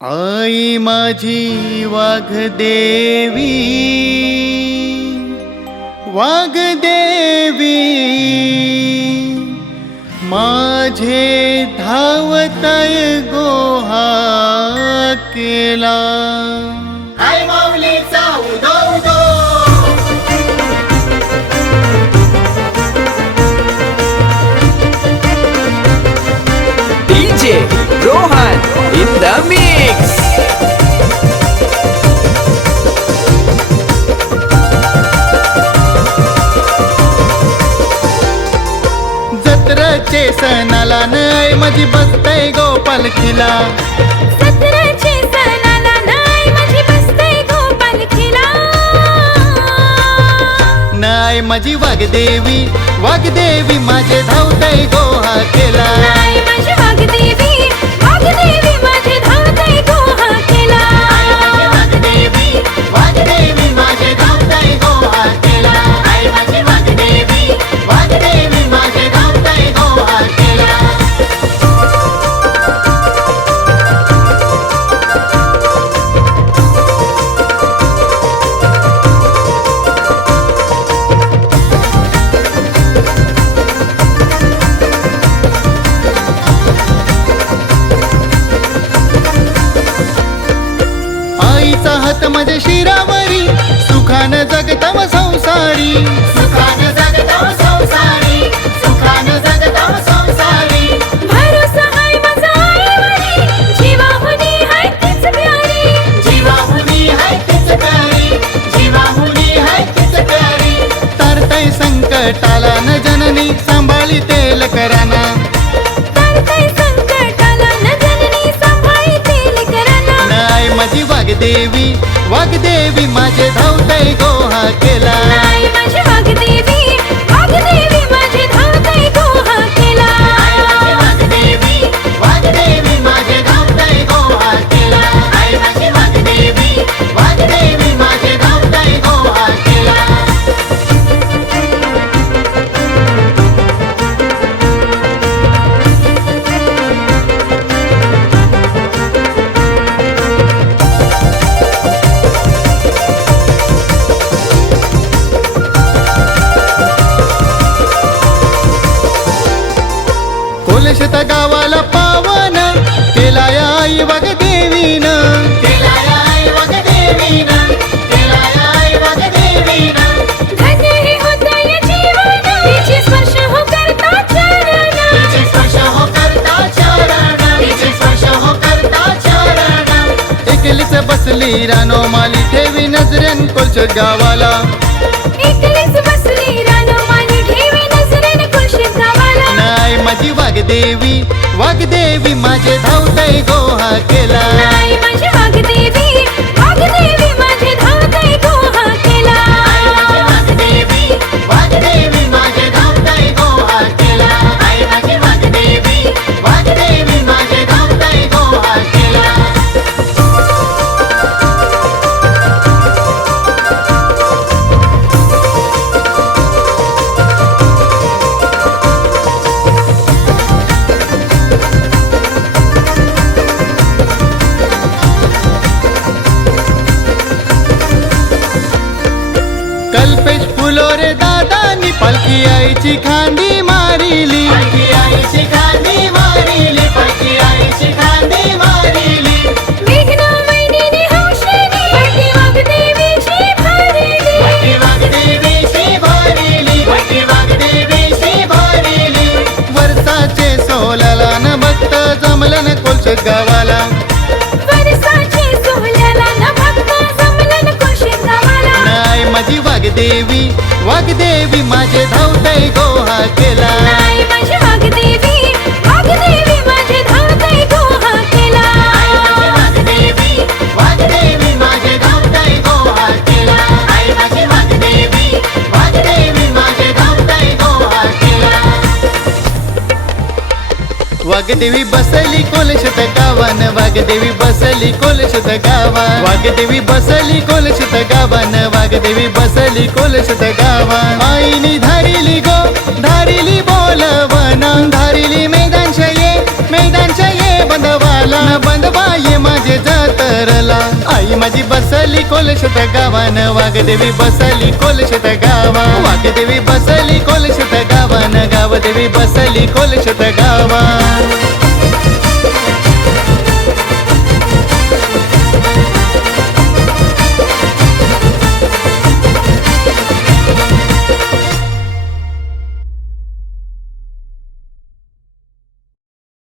आई माझी वाघदेवी वाघदेवी माझे धावतय गोहा केला. सतराचे सणाला नय मधी बसतय गोपाल खिला. नाय माझी वागदेवी वागदेवी माझे धावतय गोहा केला माझी वागदेवी वागदेवी आत्मज शिरावरी सुखान जगतम संसारी. सुखान देवी वागदेवी माझे धावतय गोहा केला. बसली रानो माली ठेवी नजरेन कोलशेट गावाला. नाय माझी वाघदेवी वाघदेवी माझे धावतय गोहा केला. आईची खांदी मारिली. देवी वागदेवी माझे धावतय गोहा केला. वागदेवी बसली कोलश गावन, वागदेवी बसली कोलश गावा वागदेवी बसली कोलश गावन, वागदेवी बसली कोलश गावा आईनी धारिली गो, धारिली बोलवन, धारिली मैदान ये मैदानच्या ये बंदवाला बंदवा ये माझे जातरला। आई माझी बसली कोलश गावान, वागदेवी बसली कोलश गावा वागदेवी बसली गावदेवी बसली कोलशत गावा